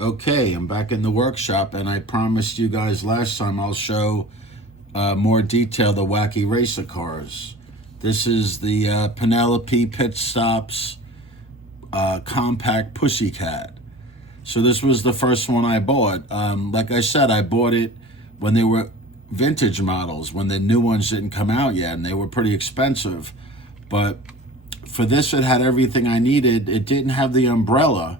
Okay, I'm back in the workshop, and I promised you guys last time I'll show more detail the Wacky Racer cars. This is the Penelope Pit Stops Compact Pussycat. So this was the first one I bought. Like I said, I bought it when they were vintage models, when the new ones didn't come out yet, and they were pretty expensive. But for this, it had everything I needed. It didn't have the umbrella,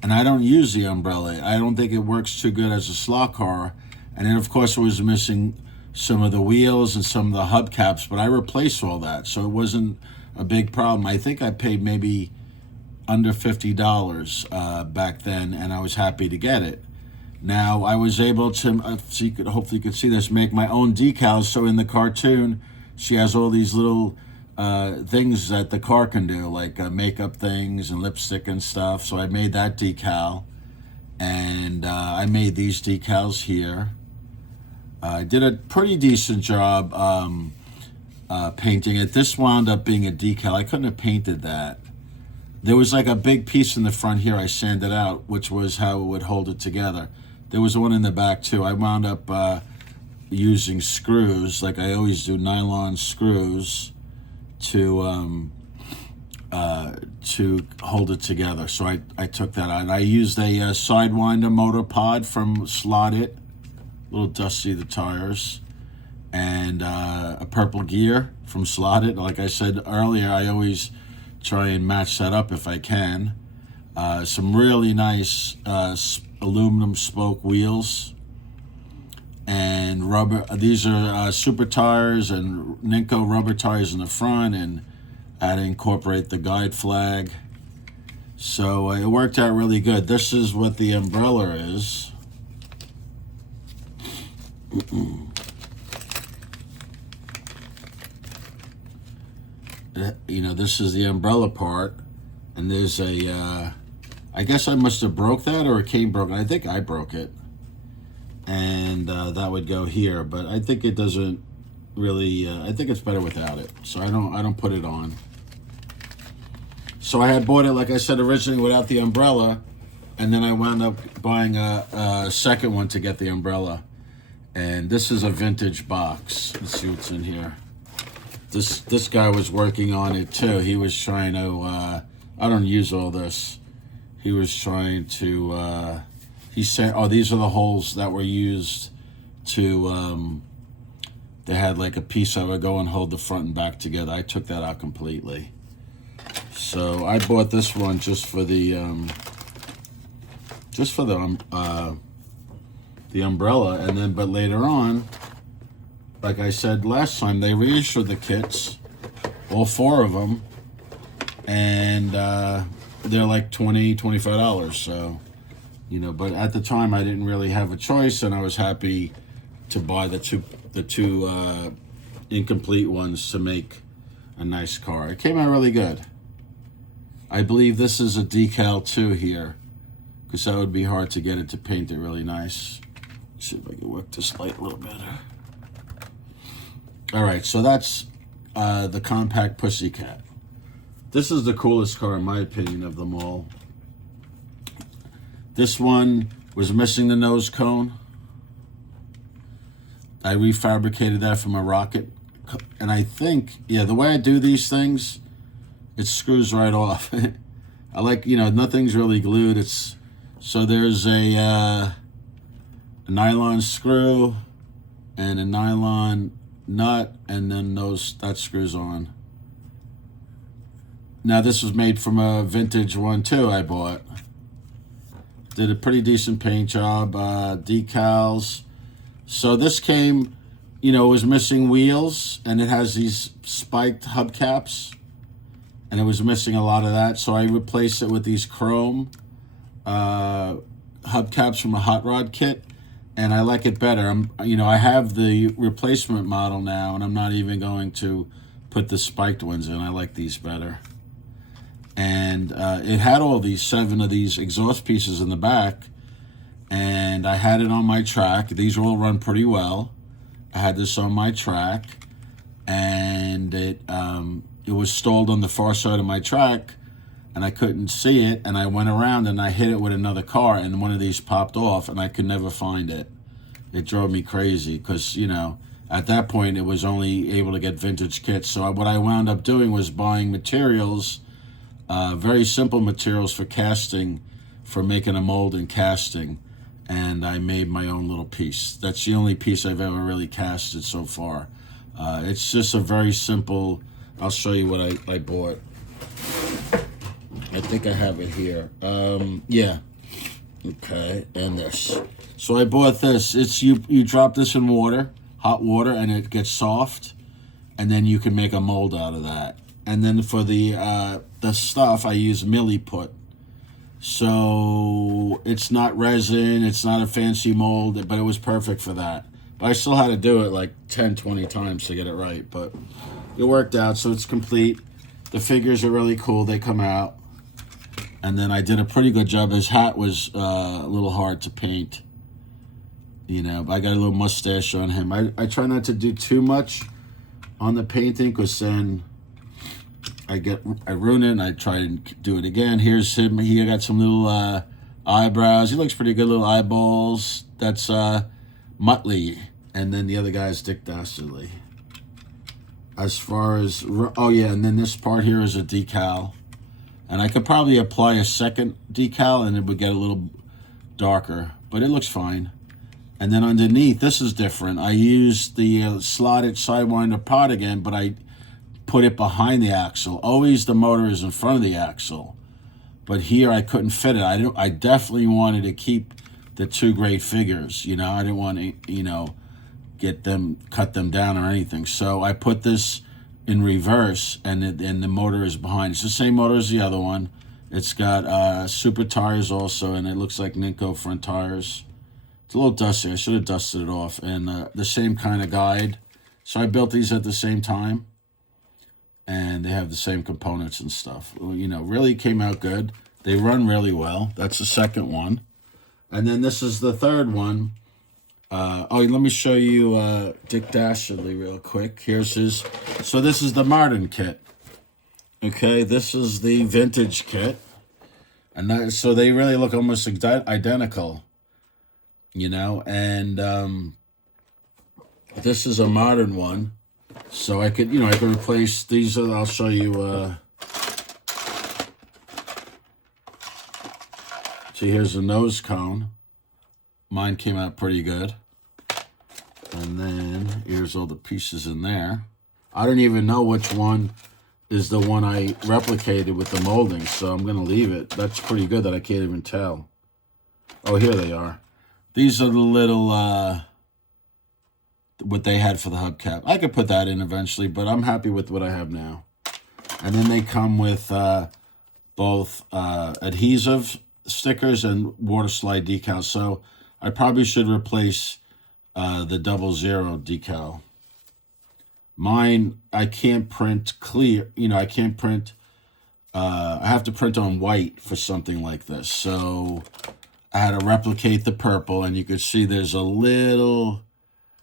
and I don't use the umbrella. I don't think it works too good as a slot car. And then, of course, it was missing some of the wheels and some of the hubcaps, but I replaced all that, so it wasn't a big problem. I think I paid maybe under $50 back then, and I was happy to get it. Now, I was able to, so you could, hopefully you could see this, make my own decals. So in the cartoon, she has all these little things that the car can do, like makeup things and lipstick and stuff. So I made that decal, and I made these decals here. I did a pretty decent job painting it. This wound up being a decal. I couldn't have painted that. There was like a big piece in the front here I sanded out, which was how it would hold it together. There was one in the back too. I wound up using screws, like I always do, nylon screws to hold it together. So I took that out. I used a Sidewinder motor pod from Slotted, a little dusty the tires, and a purple gear from Slotted. Like I said earlier, I always try and match that up if I can. Some really nice aluminum spoke wheels and rubber. These are super tires and Ninko rubber tires in the front, and I had to incorporate the guide flag. So it worked out really good. This is what the umbrella is. You know, this is the umbrella part, and there's a I guess I must have broke that, or it came broken. I think I broke it, and that would go here, but I think it doesn't really I think it's better without it, so I don't put it on. So I had bought it, like I said, originally without the umbrella, and then I wound up buying a second one to get the umbrella. And this is a vintage box. Let's see what's in here. This guy was working on it too. He was trying to, I don't use all this. He was trying to, he said, oh, these are the holes that were used to, they had like a piece that would go and hold the front and back together. I took that out completely. So I bought this one just for the umbrella, and then, but later on, like I said last time, they reissued the kits, all four of them, and they're like $20-$25. So, you know, but at the time I didn't really have a choice, and I was happy to buy the two incomplete ones to make a nice car. It came out really good. I believe this is a decal too here, because that would be hard to get it to paint it really nice. Let's see if I can work this light a little better. All right, so that's the Compact Pussycat. This is the coolest car in my opinion of them all. This one was missing the nose cone. I refabricated that from a rocket, and I think, yeah, the way I do these things, it screws right off. I like, you know, nothing's really glued. It's, so there's a nylon screw and a nylon nut, and then that screws on. Now this was made from a vintage one too I bought. Did a pretty decent paint job, decals. So this came, you know, it was missing wheels, and it has these spiked hubcaps, and it was missing a lot of that. So I replaced it with these chrome hubcaps from a hot rod kit, and I like it better. I have the replacement model now, and I'm not even going to put the spiked ones in. I like these better. And it had all these 7 of these exhaust pieces in the back, and I had it on my track. These all run pretty well. I had this on my track, and it was stalled on the far side of my track, and I couldn't see it, and I went around and I hit it with another car, and one of these popped off, and I could never find it. It drove me crazy because, you know, at that point it was only able to get vintage kits. So what I wound up doing was buying materials, very simple materials for casting, for making a mold and casting, and I made my own little piece. That's the only piece I've ever really casted so far. It's just a very simple, I'll show you what I bought. I think I have it here. Yeah. Okay, and this. So I bought this. It's you drop this in water, hot water, and it gets soft, and then you can make a mold out of that. And then for the stuff, I use milliput. So it's not resin, it's not a fancy mold, but it was perfect for that. But I still had to do it like 10, 20 times to get it right, but it worked out, so it's complete. The figures are really cool, they come out. And then I did a pretty good job. His hat was a little hard to paint, you know, but I got a little mustache on him. I try not to do too much on the painting because then I ruin it and I try and do it again. Here's him. He got some little eyebrows. He looks pretty good, little eyeballs. That's Muttley. And then the other guy's Dick Dastardly. As far as, oh yeah, and then this part here is a decal. And I could probably apply a second decal and it would get a little darker, but it looks fine. And then underneath, this is different. I used the slotted Sidewinder pod again, but I put it behind the axle. Always the motor is in front of the axle. But here I couldn't fit it. I definitely wanted to keep the two great figures. You know, I didn't want to, you know, cut them down or anything. So I put this in reverse, and the motor is behind. It's the same motor as the other one. It's got super tires also, and it looks like Ninko front tires. It's a little dusty. I should have dusted it off. And the same kind of guide. So I built these at the same time, and they have the same components and stuff. You know, really came out good. They run really well. That's the second one. And then this is the third one. Let me show you Dick Dastardly real quick. Here's his. So this is the modern kit. Okay, this is the vintage kit. And so they really look almost identical. You know, and this is a modern one. So I could, I could replace these. I'll show you. See, here's a nose cone. Mine came out pretty good. And then here's all the pieces in there. I don't even know which one is the one I replicated with the molding, so I'm going to leave it. That's pretty good that I can't even tell. Oh, here they are. These are the little, what they had for the hubcap. I could put that in eventually, but I'm happy with what I have now. And then they come with both adhesive stickers and water slide decals. So I probably should replace the 00 decal. Mine, I can't print clear. I can't print. I have to print on white for something like this. So I had to replicate the purple, and you could see there's a little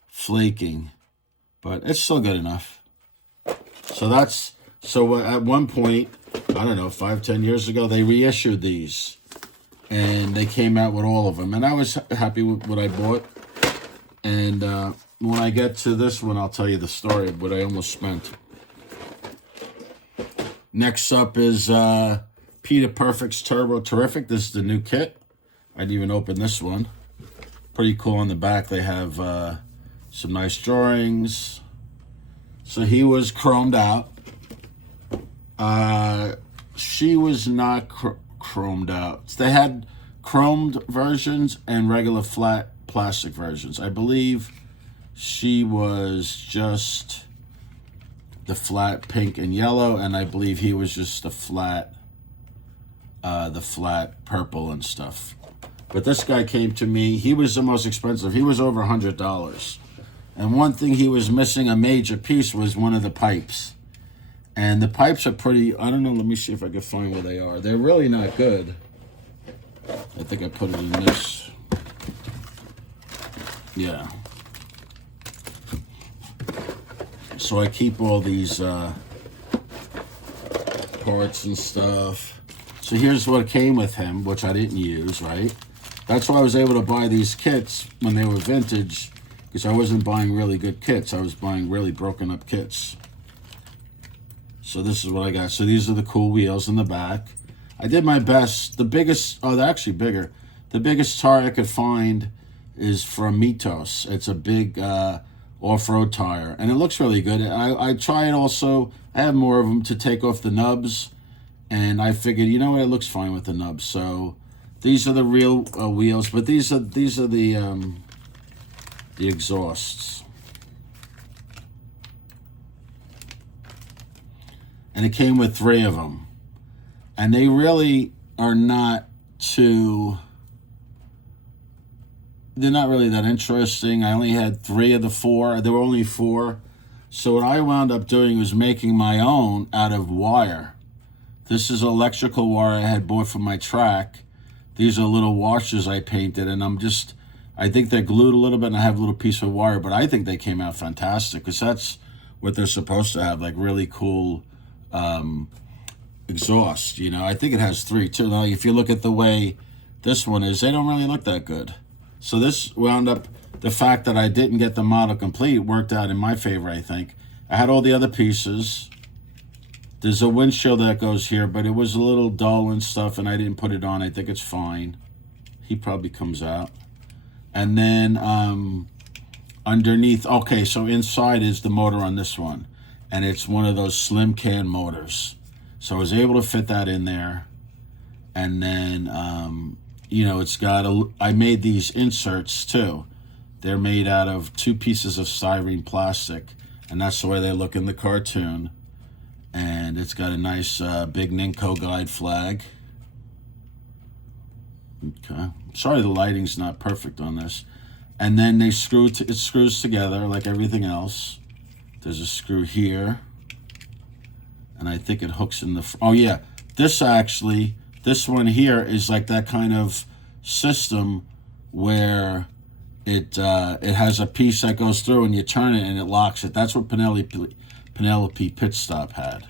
flaking, but it's still good enough. So at one point, I don't know, 5-10 years ago, they reissued these, and they came out with all of them, and I was happy with what I bought. And when I get to this one, I'll tell you the story of what I almost spent. Next up is Peter Perfect's Turbo Terrific. This is the new kit. I didn't even open this one. Pretty cool on the back. They have some nice drawings. So he was chromed out. She was not chromed out. They had chromed versions and regular flat plastic versions. I believe she was just the flat pink and yellow, and I believe he was just the flat purple and stuff. But this guy came to me. He was the most expensive. He was over $100. And one thing he was missing, a major piece, was one of the pipes. And the pipes are pretty, I don't know, let me see if I can find where they are. They're really not good. I think I put it in this. Yeah. So I keep all these parts and stuff. So here's what came with him, which I didn't use, right? That's why I was able to buy these kits when they were vintage, because I wasn't buying really good kits. I was buying really broken up kits. So this is what I got. So these are the cool wheels in the back. I did my best. The biggest, oh, they're actually bigger. The biggest tire I could find is from Mitos. It's a big off-road tire, and it looks really good. I tried also, I have more of them to take off the nubs, and I figured, you know what, it looks fine with the nubs. So these are the real wheels, but these are the exhausts. And it came with 3 of them. And they really are not too, they're not really that interesting. I only had 3 of the 4. There were only 4. So what I wound up doing was making my own out of wire. This is electrical wire I had bought from my track. These are little washers I painted, and I think they're glued a little bit, and I have a little piece of wire, but I think they came out fantastic, because that's what they're supposed to have, like really cool exhaust, you know. I think it has 3 too. Now, if you look at the way this one is, they don't really look that good. So this wound up, the fact that I didn't get the model complete worked out in my favor, I think. I had all the other pieces. There's a windshield that goes here, but it was a little dull and stuff, and I didn't put it on. I think it's fine. He probably comes out. And then underneath, okay, so inside is the motor on this one. And it's one of those slim can motors. So I was able to fit that in there. And then, you know, it's got I made these inserts too. They're made out of 2 pieces of styrene plastic. And that's the way they look in the cartoon. And it's got a nice big Ninko guide flag. Okay. Sorry the lighting's not perfect on this. And then they it screws together like everything else. There's a screw here. And I think it hooks in the... Oh, yeah. This one here is like that kind of system where it has a piece that goes through and you turn it and it locks it. That's what Penelope Pit Stop had.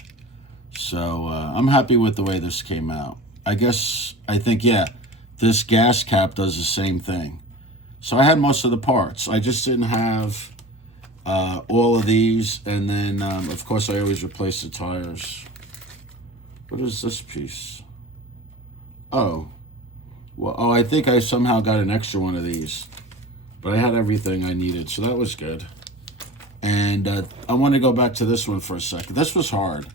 So I'm happy with the way this came out. I think, yeah, this gas cap does the same thing. So I had most of the parts. I just didn't have all of these. And then, of course, I always replace the tires. What is this piece? Oh. Well, I think I somehow got an extra one of these. But I had everything I needed, so that was good. And I want to go back to this one for a second. This was hard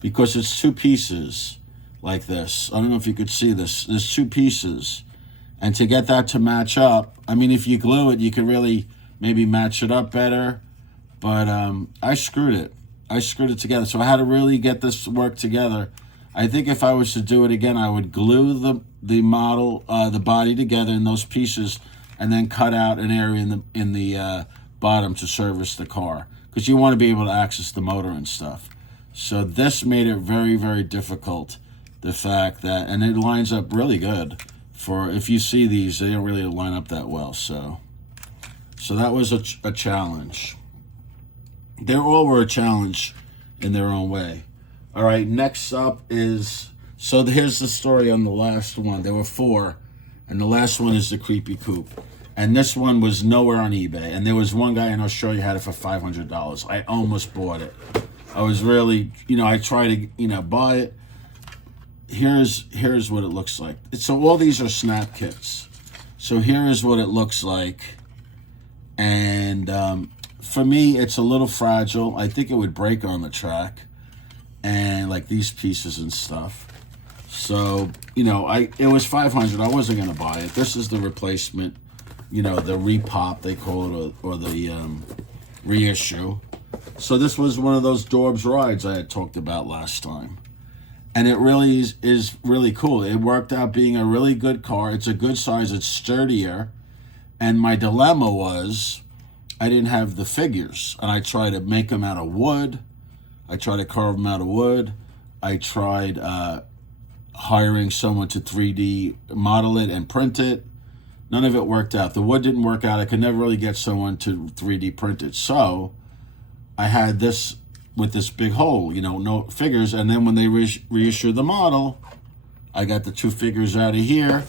because it's 2 pieces like this. I don't know if you could see this. There's 2 pieces. And to get that to match up, I mean, if you glue it, you could really maybe match it up better. But I screwed it. I screwed it together. So I had to really get this to work together. I think if I was to do it again, I would glue the model, the body together in those pieces, and then cut out an area in the bottom to service the car, because you want to be able to access the motor and stuff. So this made it very, very difficult. The fact that, and it lines up really good. For if you see these, they don't really line up that well. So that was a challenge. They all were a challenge in their own way. All right, next up is, so here's the story on the last one. There were 4. And the last one is the Creepy Coupe. And this one was nowhere on eBay. And there was one guy in Australia had it for $500. I almost bought it. I was really, you know, I tried to, buy it. Here's what it looks like. So all these are snap kits. So here is what it looks like. And for me, it's a little fragile. I think it would break on the track. And like these pieces and stuff. So, it was $500. I wasn't going to buy it. This is the replacement, the repop, they call it, or the reissue. So this was one of those Dorbz rides I had talked about last time. And it really is really cool. It worked out being a really good car. It's a good size. It's sturdier. And my dilemma was I didn't have the figures. And I tried to make them out of wood. I tried to carve them out of wood. I tried hiring someone to 3D model it and print it. None of it worked out. The wood didn't work out. I could never really get someone to 3D print it. So I had this with this big hole, no figures. And then when they reissued the model, I got the two figures out of here.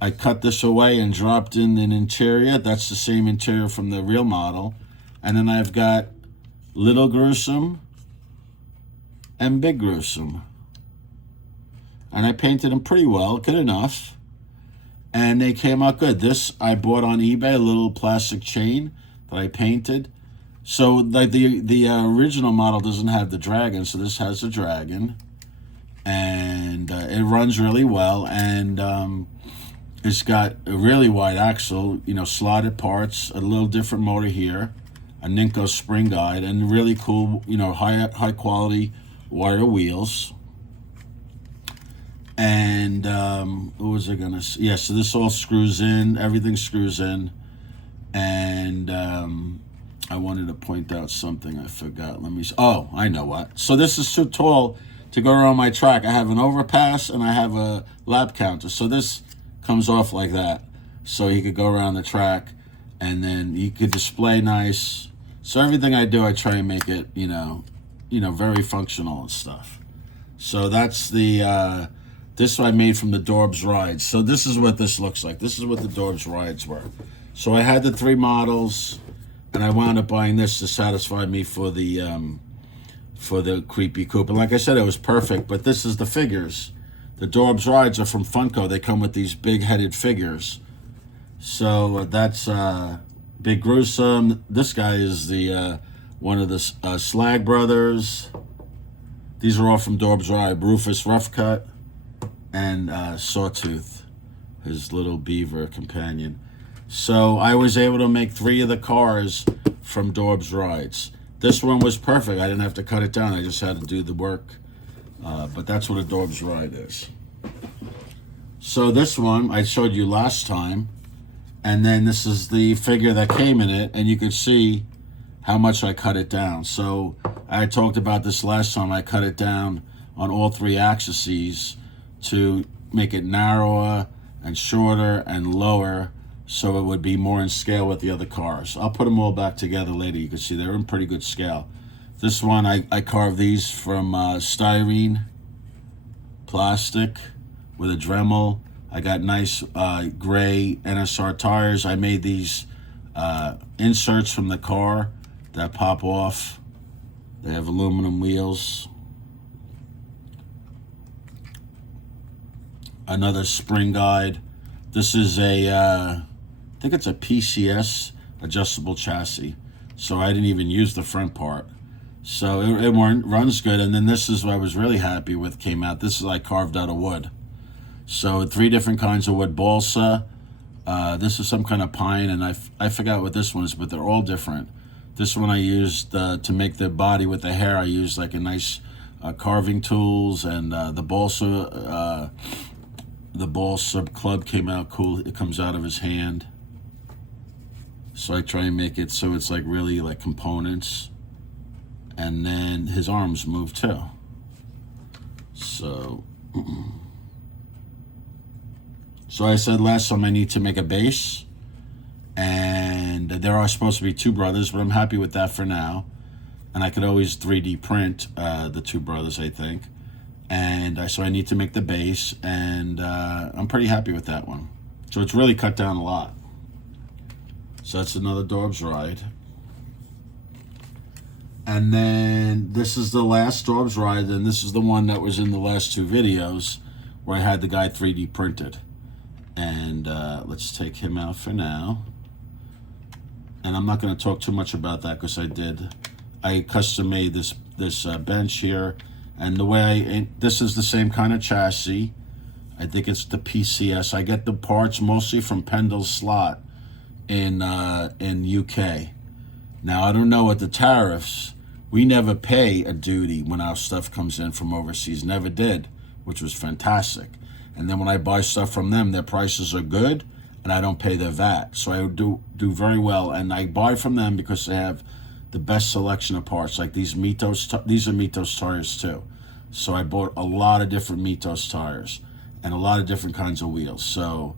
I cut this away and dropped in an interior. That's the same interior from the real model. And then I've got Little Gruesome and Big Gruesome. And I painted them pretty well, good enough. And they came out good. This I bought on eBay, a little plastic chain that I painted. So like the original model doesn't have the dragon, so this has the dragon. And it runs really well. And it's got a really wide axle, you know, slotted parts, a little different motor here, a Ninko spring guide, and really cool, you know, high quality wire wheels. And what was I gonna say? Yeah, so this all screws in, everything screws in. And I wanted to point out something I forgot. Oh, I know what. So this is too tall to go around my track. I have an overpass and I have a lap counter. So this comes off like that. So you could go around the track and then you could display nice. So everything I do, I try and make it, you know, very functional and stuff. So that's the, this I made from the Dorbz Ridez. So this is what this looks like. This is what the Dorbz Ridez were. So I had the three models, and I wound up buying this to satisfy me for the creepy coupe. And like I said, it was perfect. But this is the figures. The Dorbz Ridez are from Funko. They come with these big-headed figures. So that's Big Gruesome. This guy is the one of the Slag Brothers. These are all from Dorbz Ridez. Rufus Roughcut and Sawtooth, his little beaver companion. So I was able to make 3 of the cars from Dorbz Ridez. This one was perfect. I didn't have to cut it down. I just had to do the work. But that's what a Dorbz Ridez is. So this one I showed you last time. And then this is the figure that came in it. And you could see how much I cut it down. So I talked about this last time. I cut it down on all 3 axes to make it narrower and shorter and lower, so it would be more in scale with the other cars. I'll put them all back together later. You can see they're in pretty good scale. This one, I carved these from styrene plastic with a Dremel. I got nice gray NSR tires. I made these inserts from the car that pop off. They have aluminum wheels. Another spring guide. This is a, I think it's a PCS adjustable chassis. So I didn't even use the front part. So it runs good. And then this is what I was really happy with came out. This is like carved out of wood. So 3 different kinds of wood. Balsa. This is some kind of pine. And I forgot what this one is, but they're all different. This one I used to make the body with the hair. I used like a nice carving tools. And the balsa club came out cool. It comes out of his hand. So I try and make it so it's like really like components. And then his arms move too. So I said last time I need to make a base. And there are supposed to be 2 brothers, but I'm happy with that for now. And I could always 3D print the 2 brothers, I think. And so I need to make the base, and I'm pretty happy with that one. So it's really cut down a lot. So that's another Dorbz Ridez. And then this is the last Dorbz Ridez, and this is the one that was in the last 2 videos where I had the guy 3D printed. And let's take him out for now. And I'm not going to talk too much about that because I custom made this bench here. And the way this is the same kind of chassis. I think it's the PCS. I get the parts mostly from Pendle's Slot in UK. Now, I don't know what the tariffs. We never pay a duty when our stuff comes in from overseas. Never did, which was fantastic. And then when I buy stuff from them, their prices are good, and I don't pay their VAT. So I do very well. And I buy from them because they have the best selection of parts. Like these Mythos, these are Mythos tires too. So I bought a lot of different Mythos tires and a lot of different kinds of wheels. So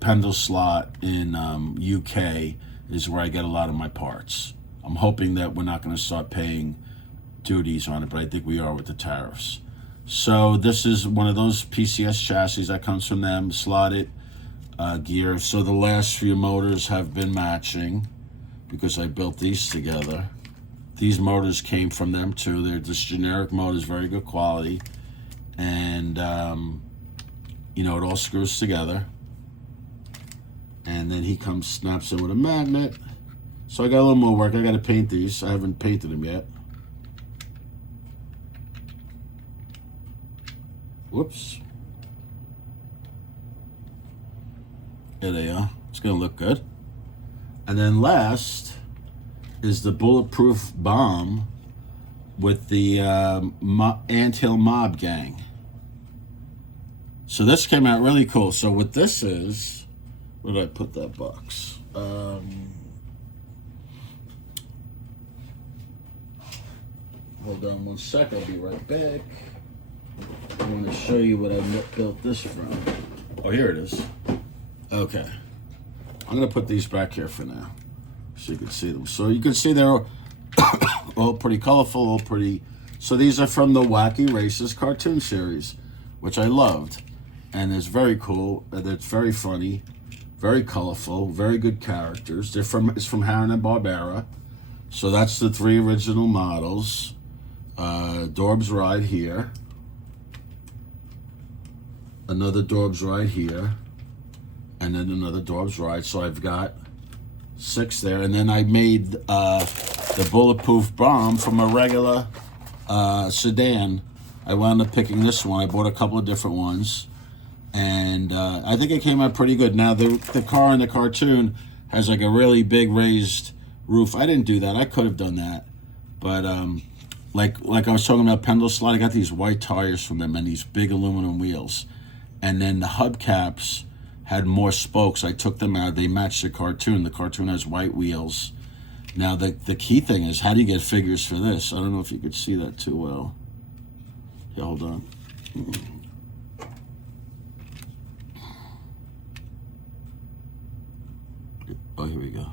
Pendle Slot in UK is where I get a lot of my parts. I'm hoping that we're not going to start paying duties on it, but I think we are with the tariffs. So this is one of those PCS chassis that comes from them, slotted gear. So the last few motors have been matching because I built these together. These motors came from them too. They're just generic motors, very good quality. And, you know, it all screws together. And then he comes, snaps in with a magnet. So I got a little more work. I got to paint these. I haven't painted them yet. Whoops. There they are. It's going to look good. And then last is the bulletproof bomb with the Anthill Mob Gang. So this came out really cool. So what this is, where did I put that box? Hold on one sec, I'll be right back. I want to show you what I built this from. Oh, here it is. Okay. I'm going to put these back here for now so you can see them. So you can see they're all pretty colorful, all pretty. So these are from the Wacky Races cartoon series, which I loved. And it's very cool. It's very funny, very colorful, very good characters. It's from Hanna-Barbera. So that's the 3 original models. Dorbz right here. Another Dorbz right here. And then another Dorbz ride. So I've got 6 there. And then I made the bulletproof bomb from a regular sedan. I wound up picking this one. I bought a couple of different ones. And I think it came out pretty good. Now, the car in the cartoon has like a really big raised roof. I didn't do that. I could have done that. But like I was talking about Pendle Slide, I got these white tires from them and these big aluminum wheels. And then the hubcaps had more spokes. I took them out. They matched the cartoon. The cartoon has white wheels. Now, the key thing is, how do you get figures for this? I don't know if you could see that too well. Yeah, hold on. Oh, here we go.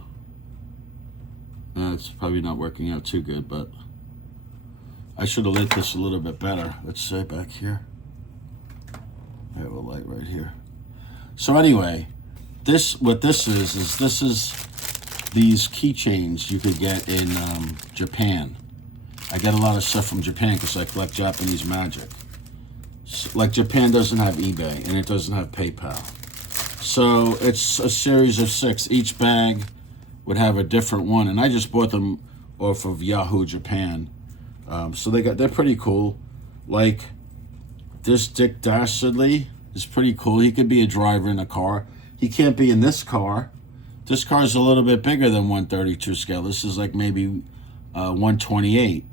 It's probably not working out too good, but I should have lit this a little bit better. Let's say back here. I have a light right here. So anyway, what this is these keychains you could get in Japan. I get a lot of stuff from Japan because I collect Japanese magic. Like Japan doesn't have eBay and it doesn't have PayPal. So it's a series of 6. Each bag would have a different one, and I just bought them off of Yahoo Japan. So they're pretty cool. Like this Dick Dastardly is pretty cool. He could be a driver in a car. He can't be in this car. This car is a little bit bigger than 132 scale. This is like maybe 128.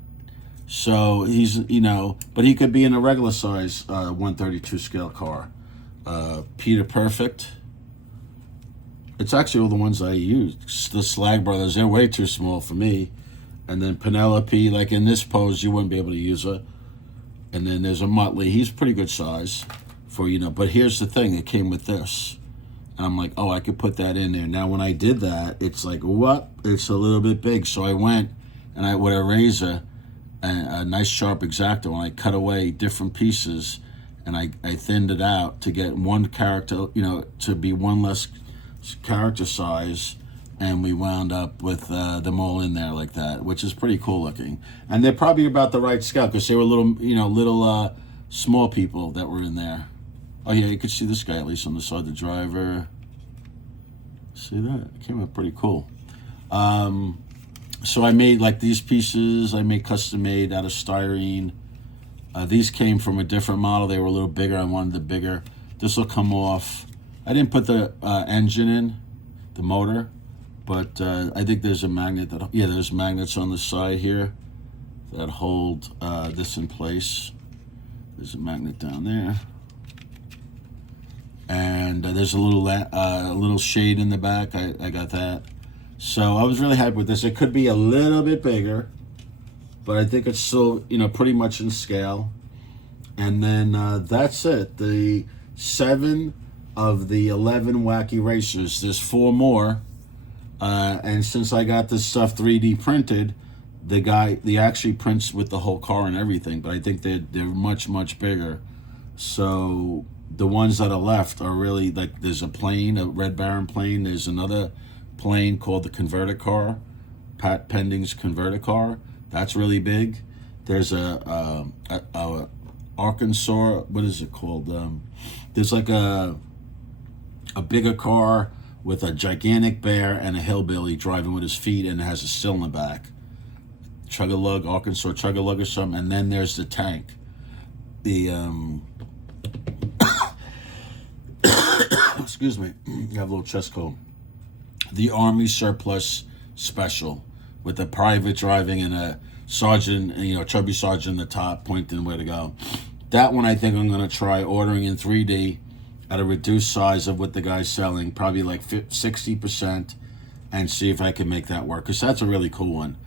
So he's, you know, but he could be in a regular size 132 scale car. Peter Perfect. It's actually all the ones I use. The Slag Brothers, they're way too small for me. And then Penelope, like in this pose, you wouldn't be able to use her. And then there's a Muttley. He's pretty good size for, you know, but here's the thing. It came with this. And I'm like, oh, I could put that in there. Now, when I did that, it's like, what? It's a little bit big. So I went and with a razor, a nice sharp X-Acto, and I cut away different pieces. And I thinned it out to get one character, you know, to be one less character size, and we wound up with them all in there like that, which is pretty cool looking. And they're probably about the right scale because they were little small people that were in there. Oh yeah, you could see this guy at least on the side, the driver. See that? It came out pretty cool. So I made like these pieces. I made custom made out of styrene. These came from a different model. They were a little bigger. I wanted the bigger. This will come off. I didn't put the engine in, the motor, but I think there's a magnet that, yeah, there's magnets on the side here that hold this in place. There's a magnet down there. And there's a little shade in the back. I got that. So I was really happy with this. It could be a little bit bigger, but I think it's still, you know, pretty much in scale. And then that's it. The 7 of the 11 Wacky Racers. There's 4 more. And since I got this stuff 3D printed, They actually prints with the whole car and everything, but I think they're much bigger. So the ones that are left are really like, there's a plane, a Red Baron plane. There's another plane called the converter car, Pat Pending's converter car. That's really big. There's a Arkansas, what is it called? There's like a bigger car with a gigantic bear and a hillbilly driving with his feet, and it has a still in the back. Chug-a-lug, Arkansas Chug-a-lug or something. And then there's the tank. The excuse me, I have a little chest cold. The Army Surplus Special with a private driving and a sergeant, chubby sergeant in the top pointing where to go. That one I think I'm going to try ordering in 3D at a reduced size of what the guy's selling, probably like 60%, and see if I can make that work, because that's a really cool one.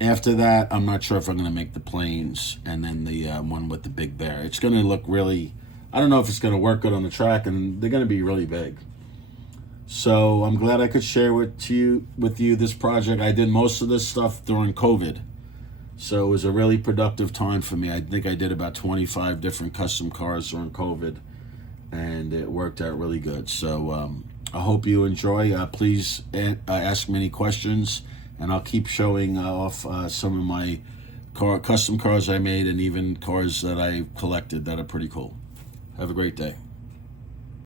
After that, I'm not sure if I'm going to make the planes and then the one with the big bear. It's going to look really, I don't know if it's going to work good on the track, and they're going to be really big. So I'm glad I could share with you this project. I did most of this stuff during COVID. So it was a really productive time for me. I think I did about 25 different custom cars during COVID, and it worked out really good. So I hope you enjoy. Please ask me any questions, and I'll keep showing off some of my custom cars I made, and even cars that I collected that are pretty cool. Have a great day.